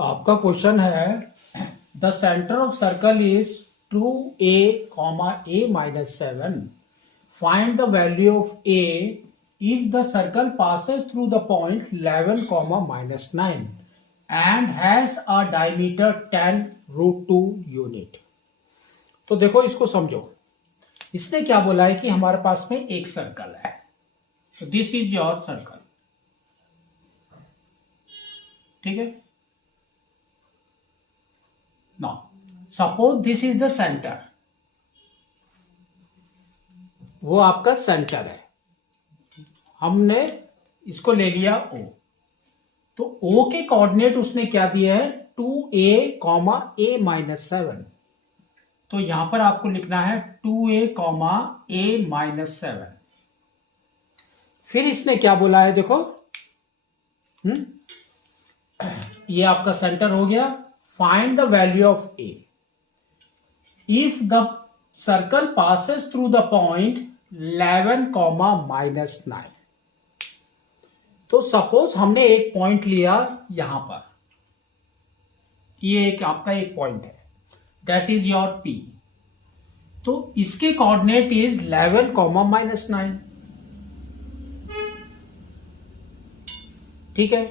आपका क्वेश्चन है the centre of circle is 2a, a minus 7. Find the value of a if the circle passes through the point 11, minus 9 and has a diameter 10 root 2 unit. तो देखो इसको समझो। इसने क्या बोला है कि हमारे पास में एक सर्कल है। तो दिस इज योर सर्कल, ठीक है। Now suppose this is the centre, वो आपका सेंटर है। हमने इसको ले लिया O, तो O के कोऑर्डिनेट उसने क्या दिया है 2a, a minus 7। तो यहां पर आपको लिखना है 2a, a minus 7। फिर इसने क्या बोला है देखो, ये आपका सेंटर हो गया। Find the value of a if the circle passes through the point 11, minus 9। तो सपोज हमने एक पॉइंट लिया यहां पर, ये एक आपका एक पॉइंट है, दैट इज योर P। तो इसके कोऑर्डिनेट इज 11, minus 9, ठीक है।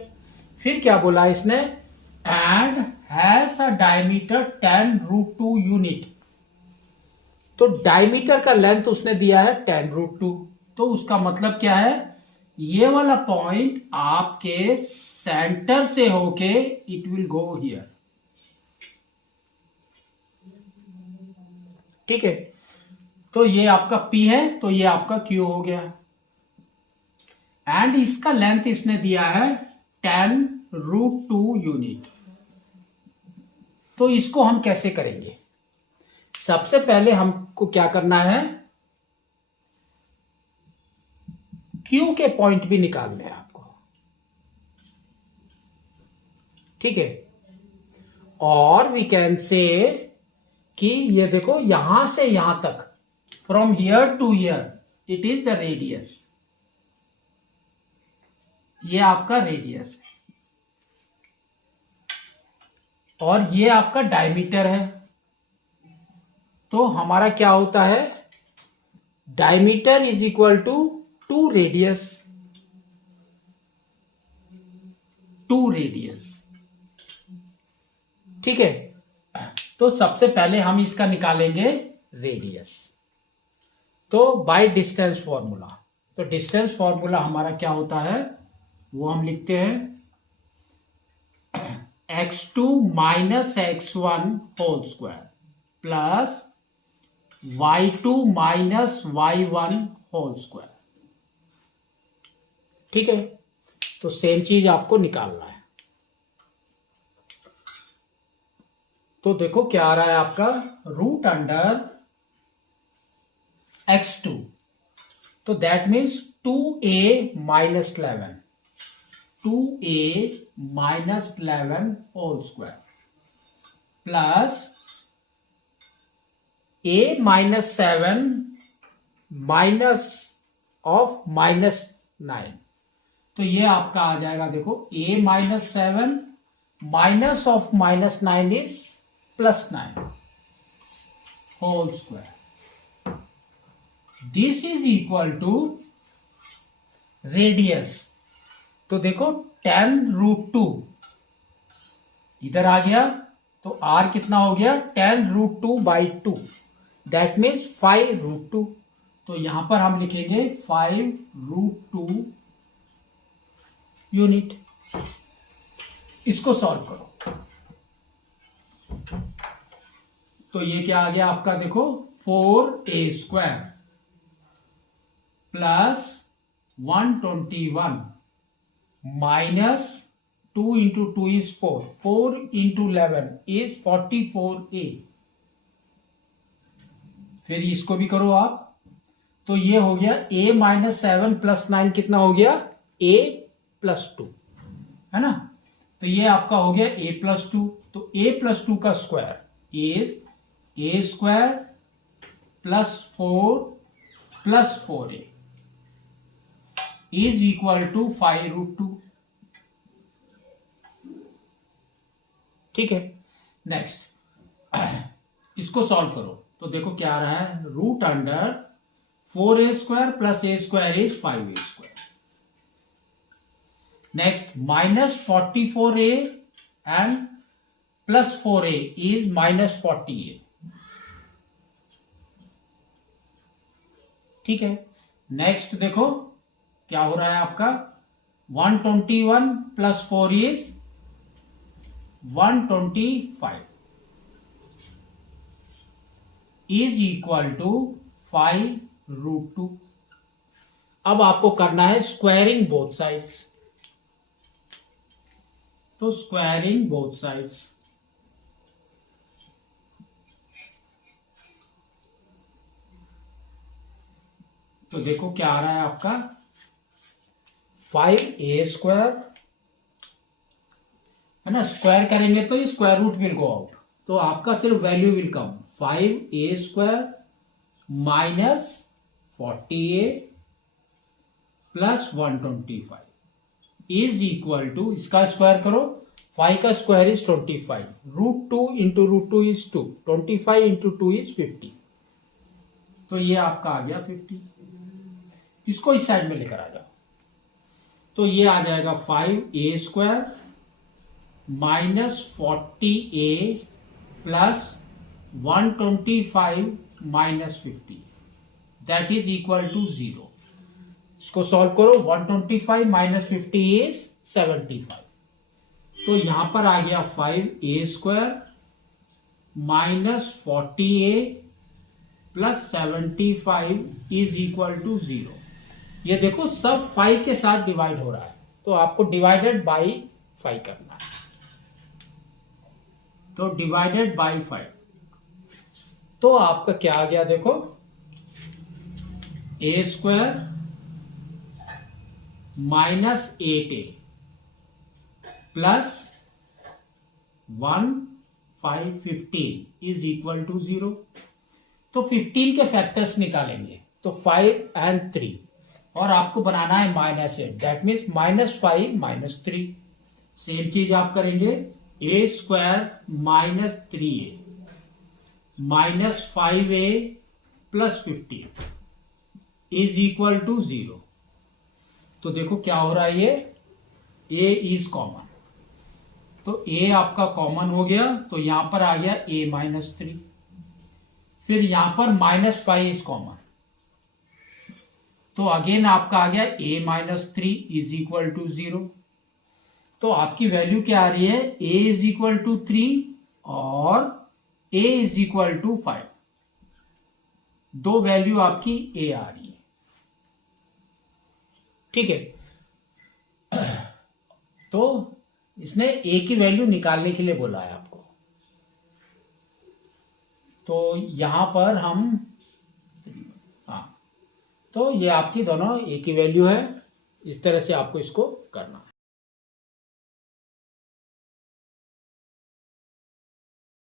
फिर क्या बोला इसने, and has a diameter 10 root 2 unit. तो डायमीटर का लेंथ उसने दिया है 10 root 2। तो उसका मतलब क्या है, ये वाला पॉइंट आपके सेंटर से होके इट विल गो हियर, ठीक है। तो ये आपका P है, तो ये आपका Q हो गया। एंड इसका लेंथ इसने दिया है 10 root 2 यूनिट। तो इसको हम कैसे करेंगे, सबसे पहले हमको क्या करना है, Q के पॉइंट भी निकालने हैं आपको, ठीक है। और वी कैन से कि ये देखो यहां से यहां तक, from here to here it is the radius, ये आपका रेडियस है और ये आपका डायमीटर है। तो हमारा क्या होता है, diameter is equal to 2 radius, 2 radius, ठीक है। तो सबसे पहले हम इसका निकालेंगे रेडियस। तो बाय डिस्टेंस फॉर्मूला, तो डिस्टेंस फॉर्मूला हमारा क्या होता है, वो हम लिखते हैं x2 minus x1 whole square plus y2 minus y1 whole square, ठीक है। तो सेम चीज आपको निकालना है। तो देखो क्या आ रहा है आपका, रूट अंडर x2, तो that means 2a minus 11, 2a minus 11 whole square plus a minus 7 minus of minus 9। तो ये आपका आ जाएगा देखो a minus 7 minus of minus 9 is plus 9 whole square. This is equal to radius. तो देखो 10 root 2 इधर आ गया, तो r कितना हो गया 10 root 2 by 2, that means 5 root 2। तो यहां पर हम लिखेंगे 5 root 2 यूनिट। इसको सॉल्व करो, तो ये क्या आ गया आपका देखो 4a square plus 121 minus 2 into 2 is 4, 4 into 11 is 44a। फिर इसको भी करो आप, तो ये हो गया a माइनस 7 प्लस 9 कितना हो गया a प्लस 2, है ना। तो ये आपका हो गया a प्लस 2। तो a प्लस 2 का square is a square plus 4 plus 4a is equal to 5 root 2। ठीक है। नेक्स्ट इसको सॉल्व करो तो देखो क्या आ रहा है, root under 4a² plus a² is 5a²। Next -44a and plus 4a is -40a। ठीक है। नेक्स्ट देखो क्या हो रहा है आपका, 121 plus 4 is 125 is equal to 5√2। अब आपको करना है स्क्वायरिंग बोथ साइड्स, तो स्क्वायरिंग बोथ साइड्स, तो देखो क्या आ रहा है आपका 5a² है ना, स्क्वायर करेंगे तो ये square root will go out, तो आपका सिर्फ value will come 5a² minus 40a plus 125 is equal to, इसका स्क्वायर करो, 5 का square is 25, √2 into √2 is 2, 25 into 2 is 50, तो ये आपका आ गया 50। इसको इस साइड में लेकर आ जाओ, तो ये आ जाएगा 5a² minus 40a plus 125 minus 50 that is equal to 0। इसको सॉल्व करो, 125 माइनस 50 इज 75, तो यहां पर आ गया 5a² minus 40a plus 75 is equal to 0। ये देखो सब 5 के साथ डिवाइड हो रहा है, तो आपको डिवाइडेड बाई 5 करना है, तो डिवाइडेड बाई 5, तो आपका क्या आ गया देखो, a² minus 8a plus 15 is equal to 0। तो 15 के फैक्टर्स निकालेंगे, तो 5 एंड 3, और आपको बनाना है -8, दैट मीन्स -5 -3। सेम चीज आप करेंगे, a² minus 3a minus 5a plus 15 is equal to 0। तो देखो क्या हो रहा है, ये a इज कॉमन, तो a आपका कॉमन हो गया, तो यहां पर आ गया a-3, फिर यहां पर -5 इज कॉमन, तो अगेन आपका आ गया a-3 इज इक्वल टू 0। तो आपकी वैल्यू क्या आ रही है, a इज इक्वल टू 3 और a इज इक्वल टू 5, दो वैल्यू आपकी a आ रही है। ठीक है, तो इसने a की वैल्यू निकालने के लिए बोला है आपको, तो यहां पर हम, हाँ, तो ये आपकी दोनों a की वैल्यू है, इस तरह से आपको इसको करना।